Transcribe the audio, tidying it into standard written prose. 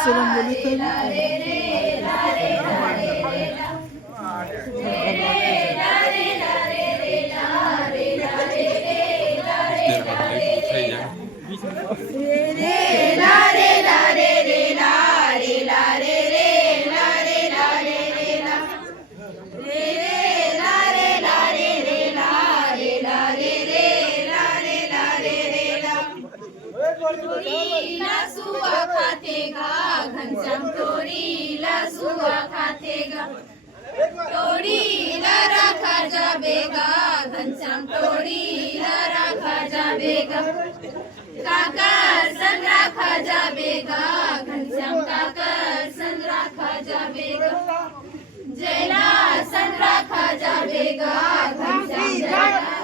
Selam Lolita. टोळीला सुवा खाते गा घनश्याम टोळीला सुवा खाते गा टोळीला राखा जाबे गा घनश्याम टोळीला राखा जाबे गा काकर सन राखा जाबे गा घनश्याम काकर सन राखा जाबे गा जयला सन राखा जाबे गा घनश्याम जयला